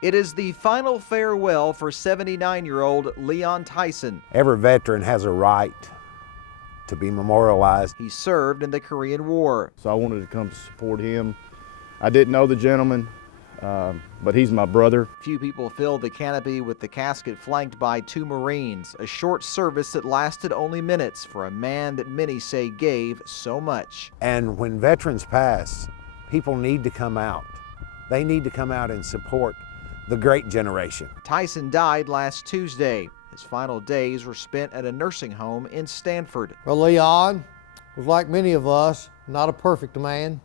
It is the final farewell for 79-year-old Leon Tyson. Every veteran has a right to be memorialized. He served in the Korean War. So I wanted to come to support him. I didn't know the gentleman, but he's my brother. Few people filled the canopy with the casket flanked by 2 Marines, a short service that lasted only minutes for a man that many say gave so much. And when veterans pass, people need to come out. They need to come out and support the great generation. Tyson died last Tuesday. His final days were spent at a nursing home in Stanford. Well, Leon was like many of us, not a perfect man.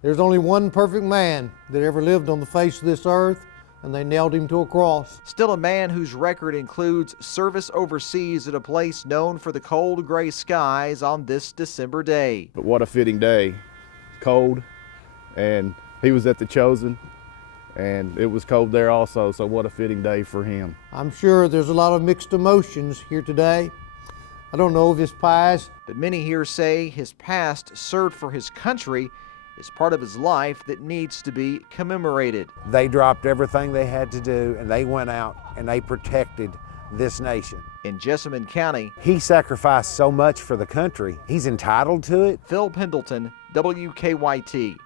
There's only one perfect man that ever lived on the face of this earth, and they nailed him to a cross. Still a man whose record includes service overseas at a place known for the cold gray skies on this December day. But what a fitting day. Cold, and he was at the Chosen, and it was cold there also, so what a fitting day for him. I'm sure there's a lot of mixed emotions here today. I don't know of his past. But many here say his past served for his country is part of his life that needs to be commemorated. They dropped everything they had to do, and they went out and they protected this nation. In Jessamine County, he sacrificed so much for the country. He's entitled to it. Phil Pendleton, WKYT.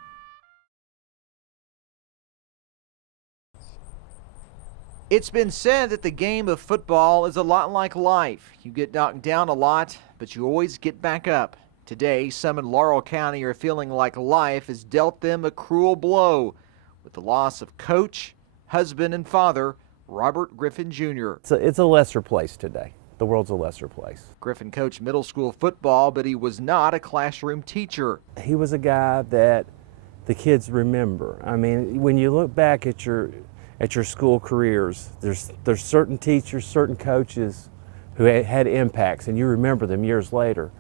It's been said that the game of football is a lot like life. You get knocked down a lot, but you always get back up. Today, some in Laurel County are feeling like life has dealt them a cruel blow with the loss of coach, husband, and father, Robert Griffin Jr. It's a lesser place today. The world's a lesser place. Griffin coached middle school football, but he was not a classroom teacher. He was a guy that the kids remember. I mean, when you look back at your school careers, there's certain teachers, certain coaches who had impacts, and you remember them years later.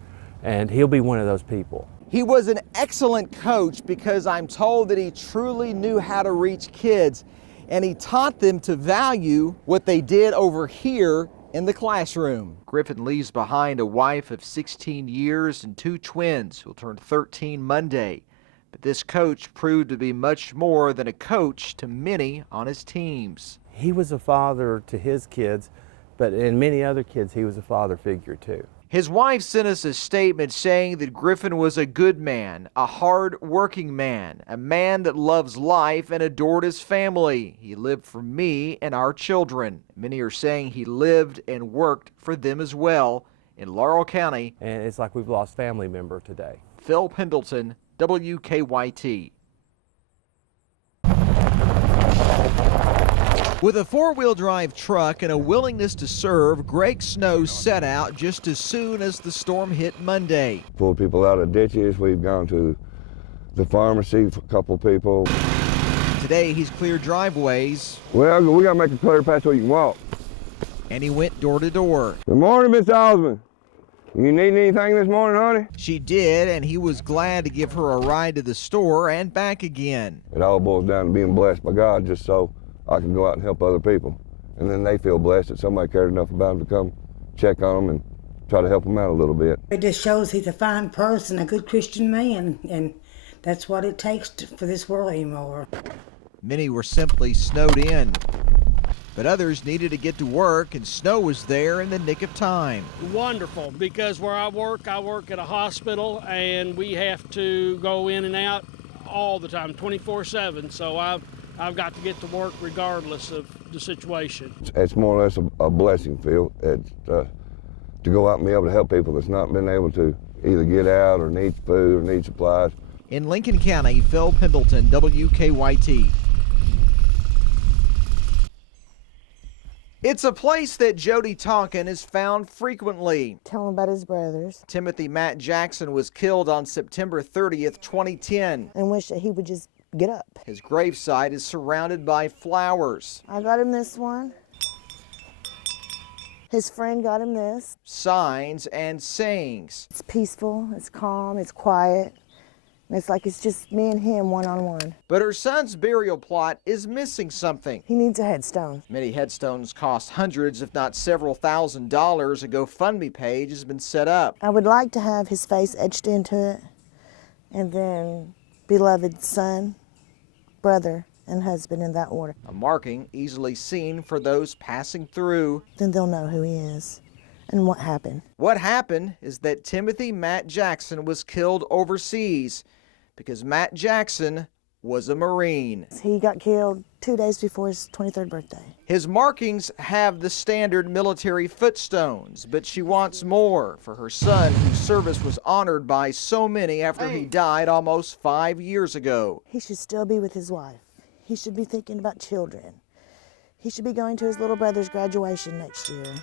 And he'll be one of those people. He was an excellent coach because I'm told that he truly knew how to reach kids, and he taught them to value what they did over here in the classroom. Griffin leaves behind a wife of 16 years and 2 twins who'll turn 13 Monday. But this coach proved to be much more than a coach to many on his teams. He was a father to his kids, but in many other kids, he was a father figure too. His wife sent us a statement saying that Griffin was a good man, a hard-working man, a man that loves life and adored his family. He lived for me and our children. Many are saying he lived and worked for them as well in Laurel County. And it's like we've lost a family member today. Phil Pendleton, WKYT. With a 4-wheel drive truck and a willingness to serve, Greg Snow set out just as soon as the storm hit Monday. Pulled people out of ditches. We've gone to the pharmacy for a couple people. Today he's cleared driveways. Well, we got to make a clear patch where you can walk. And he went door to door. Good morning, Miss Osmond. You need anything this morning, honey? She did, and he was glad to give her a ride to the store and back again. It all boils down to being blessed by God just so I can go out and help other people. And then they feel blessed that somebody cared enough about them to come check on them and try to help them out a little bit. It just shows he's a fine person, a good Christian man, and that's what it takes for this world anymore. Many were simply snowed in, but others needed to get to work, and Snow was there in the nick of time. Wonderful, because where I work at a hospital, and we have to go in and out all the time, 24/7, so I've got to get to work regardless of the situation. It's more or less a blessing, Phil, to go out and be able to help people that's not been able to either get out or need food or need supplies. In Lincoln County, Phil Pendleton, WKYT. It's a place that Jody Tonkin is found frequently. Tell him about his brothers. Timothy Matt Jackson was killed on September 30th, 2010. And wish that he would just get up. His gravesite is surrounded by flowers. I got him this one. His friend got him this. Signs and sayings. It's peaceful, it's calm, it's quiet. And it's like it's just me and him one-on-one. But her son's burial plot is missing something. He needs a headstone. Many headstones cost hundreds, if not several $1,000s. A GoFundMe page has been set up. I would like to have his face etched into it, and then beloved son, brother, and husband in that order. A marking easily seen for those passing through. Then they'll know who he is and what happened. What happened is that Timothy Matt Jackson was killed overseas because Matt Jackson was a Marine. He got killed 2 days before his 23rd birthday. His markings have the standard military footstones, but she wants more for her son, whose service was honored by so many after he died almost 5 years ago. He should still be with his wife. He should be thinking about children. He should be going to his little brother's graduation next year.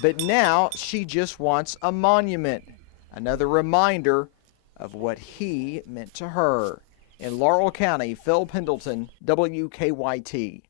But now she just wants a monument, another reminder of what he meant to her. In Laurel County, Phil Pendleton, WKYT.